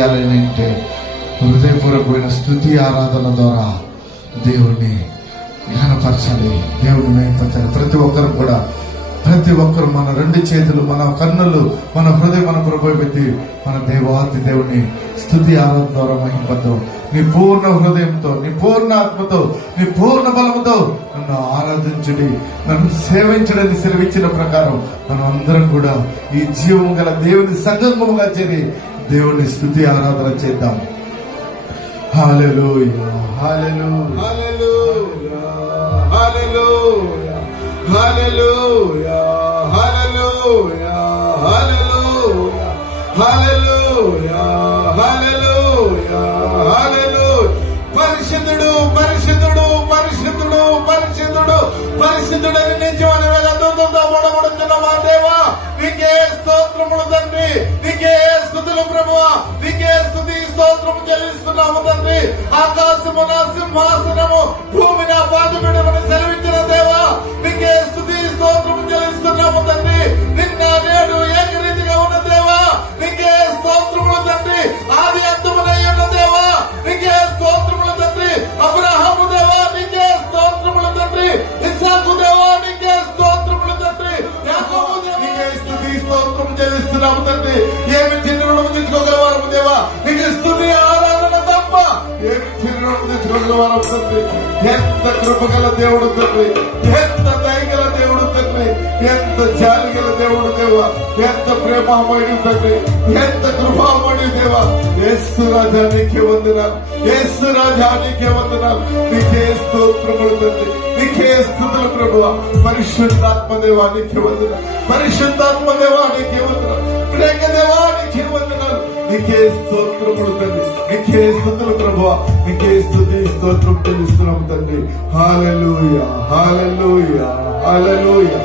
చేయాలని అంటే హృదయపూర్వకమైన స్తుతి ఆరాధన ద్వారా దేవుణ్ణి జ్ఞానపరచాలి, దేవుడిని మేంపరచాలి. ప్రతి ఒక్కరు మన రెండు చేతులు, మన కన్నులు, మన హృదయం మన ప్రభువు పెట్టి మన దేవాతి దేవుని స్తుతి ఆరాధన ద్వారా మహింపద్దాం. నీ పూర్ణ హృదయంతో, నీ పూర్ణ ఆత్మతో, నీ పూర్ణ బలముతో నన్ను ఆరాధించుడి, నన్ను సేవించడని సెలవిచ్చిన ప్రకారం మనం అందరం కూడా ఈ జీవము గల దేవుని సంగమముగా చేరి దేవుని స్తుతి ఆరాధన చేద్దాం. హల్లెలూయా, హల్లెలూయా, హల్లెలూయా, హల్లెలూయా, హల్లెలూయా, హల్లెలూయా, హల్లెలూయా, హల్లెలూయా, హల్లెలూయా. పరిశుద్ధుడు, పరిశుద్ధుడు, పరిశుద్ధుడు, పరిశుద్ధుడు, పరిశుద్ధుడని నిజమైన వేదతో మొడగొడుతున్న మా దేవా, నీకే స్తోత్రములు తండ్రి, నీకే స్తుతులు ప్రభువా, నీకే స్తుతి స్తోత్రము చెల్లిస్తున్నాము తండ్రి. ఆకాశము నా సింహాసనము, భూమి నా పాదపీఠమని సెలవిచ్చిన దేవా, నీకే స్తుతి స్తోత్రము చెల్లిస్తున్నాము తండ్రి. నిన్న నేడు ఏకరీతిగా ఉన్న దేవా, నీకే స్తోత్రములు తండ్రి. ఆది అంతమునై ఉన్న దేవా, నీకే స్తోత్రములు తండ్రి. అబ్రహాము దేవా, నీకే స్తోత్రములు తండ్రి. ఇస్సాకు దేవా, నీకే స్తోత్రములు తండ్రి. యాకోబు దేవా, నీకే స్తుతి స్తోత్రము చెల్లిస్తున్నాము తండ్రి. ఏమి చిన్న రుణము తెచ్చుకోగలవారు దేవా, నీకు స్తుతి ఆరాధన తప్ప ఏమి చిన్న రుణము తెచ్చుకోగలవారు తండ్రి. ఎంత కృపగల దేవుడు తండ్రి, ఎంత దయగల దేవుడు తండ్రి, ఎంత జాలి గల దేవుడు దేవా, ఎంత ప్రేమామయుడు తండ్రి, ఎంత కృపామయుడు దేవా. యేసు రాజా నీకే వందనాలు, యేసు రాజా నీకే వందనాలు, నీకే స్తోత్రములు తండ్రి, నీకే స్తుతులు ప్రభువా. పరిశుద్ధాత్మ దేవా నీకే వందనాలు, పరిశుద్ధాత్మ దేవా నీకే వందనాలు, ప్రేమ దేవా నీకే వందనాలు, నీకే స్తోత్రములు తండ్రి, నీకే స్తుతులు ప్రభువా, నీకే స్తుతి స్తోత్రం తెలుస్తున్నాం తండ్రి. హల్లెలూయా, హల్లెలూయా, హల్లెలూయా.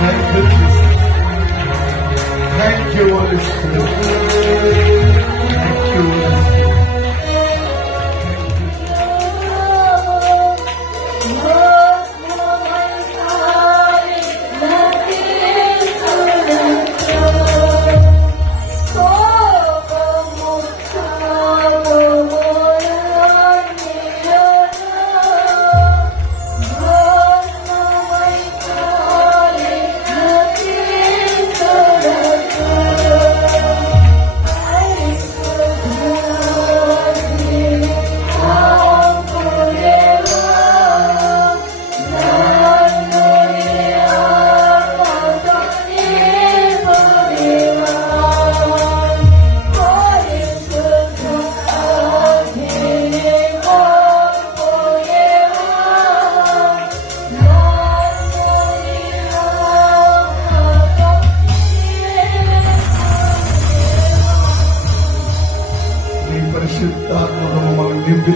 Thank you, Jesus. Thank you, Holy Spirit. Thank you, Holy Spirit.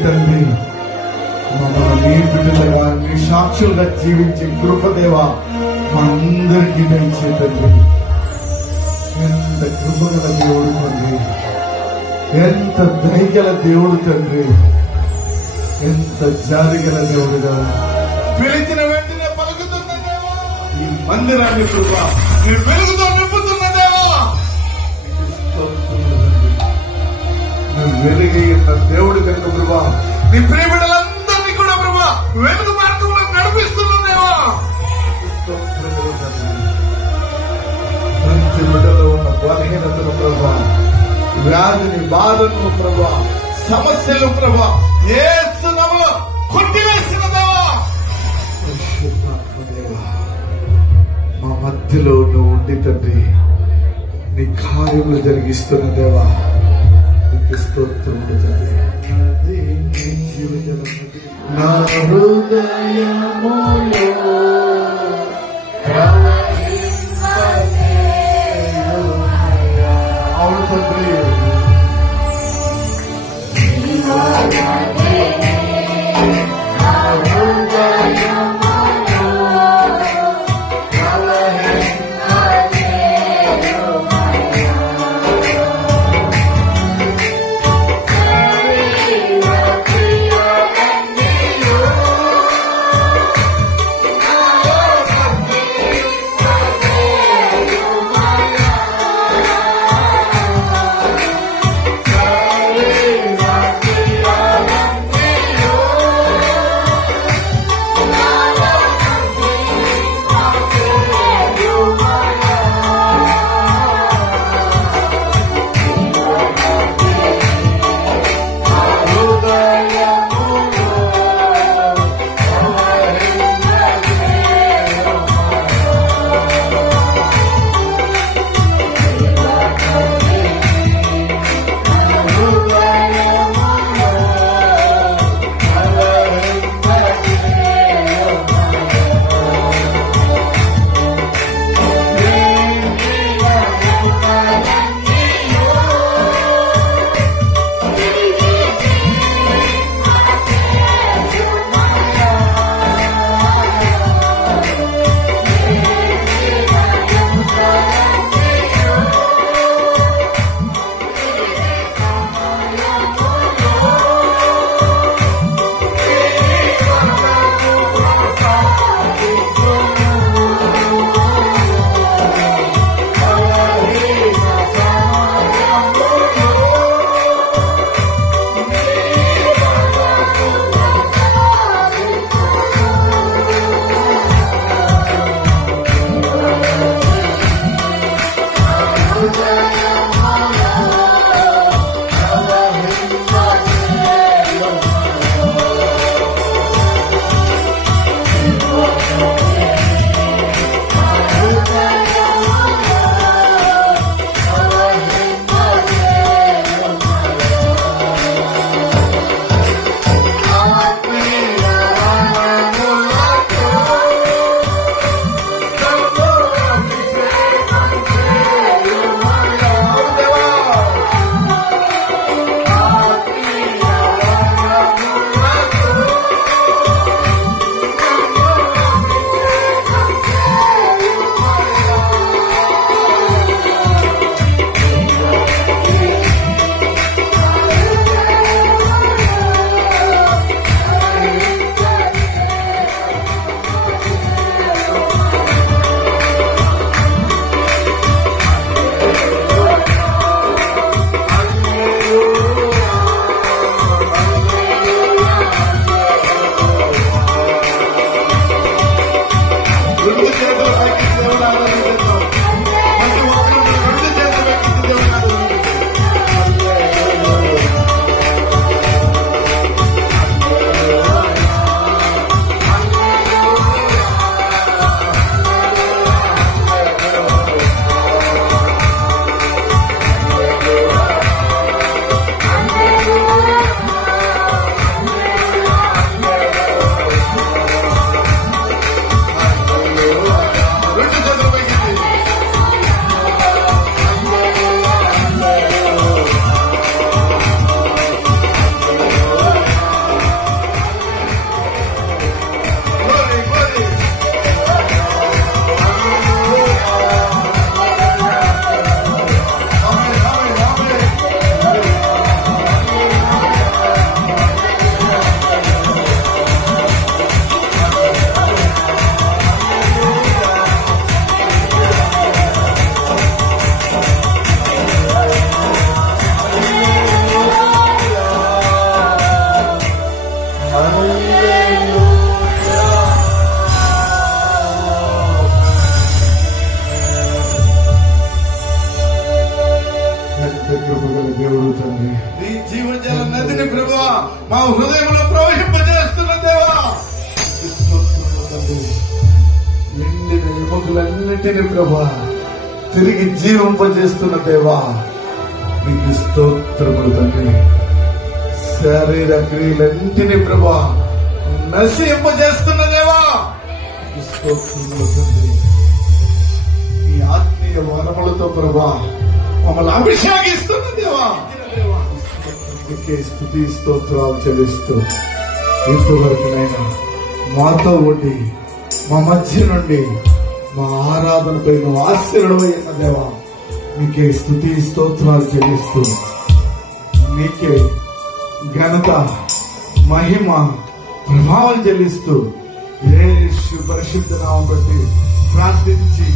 తండ్రి మమ్మల్ని నీ బిడ్డలుగా నీ సాక్షులుగా జీవించే కృపదేవా మా అందరికీ తెలిసే తండ్రి. ఎంత కృపగల దేవుడు తండ్రి, ఎంత దయగల దేవుడు తండ్రి, ఎంత జారిగల దేవుడుగా పిలిచిన వెంటనే పలుకుతున్న దేవా, ఈ మందిరాన్ని కృప నీ వెలుగుతో నింపుతున్న దేవా, నువ్వు వెలిగి ఉన్న దేవుడు కనుక ప్రభా నీ ప్రియ బిడ్డలందరినీ కూడా ప్రభా వెలుగు మార్గంలో నడిపిస్తున్న దేవా, ప్రతి బిడ్డలో ఉన్న బలహీనతను ప్రభా, వ్యాధిని, బాధను ప్రభా, సమస్యలు ప్రభా యేసు నామములో కొట్టివేసిన దేవా, మా మధ్యలో నువ్వు ఉండి తండ్రి నీ కార్యములు జరిగిస్తున్న దేవా, నీకు స్తోత్రములు తండ్రి. నా హృదయములో అవును తండ్రి, శక్తిని ప్రభువా మా హృదయంలో ప్రవహింపజేస్తున్న దేవా, ఎండిన ఎముకలన్నిటినీ ప్రభువా తిరిగి జీవింపజేస్తున్న దేవా మీకు స్తోత్రములు తండ్రి. శరీర క్రియలన్నిటినీ ప్రభువా నశింపజేస్తున్న దేవా మీకు స్తోత్రములు తండ్రి. మీ ఆత్మీయ వరములతో ప్రభువా మమ్మల్ని అభిషేకిస్తున్న దేవా మీకే స్తుతి స్తోత్రాలు చెల్లిస్తూ ఇంతవరకునైనా మాతో ఉండి మా మధ్య నుండి మా ఆరాధనపై నువ్వు ఆశీర్వదమైన దేవా మీకే స్తుతి స్తోత్రాలు చెల్లిస్తూ మీకే ఘనత మహిమ ప్రభావం చెల్లిస్తూ యేసు పరిశుద్ధ నామం బట్టి ప్రార్థించి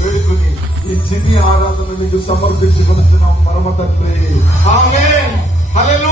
వేడుకుని ఈ చిన్ని ఆరాధన నీకు సమర్పించుకుంటున్నాం పరమ తండ్రి. ఆమేన్. హల్లెలూయా.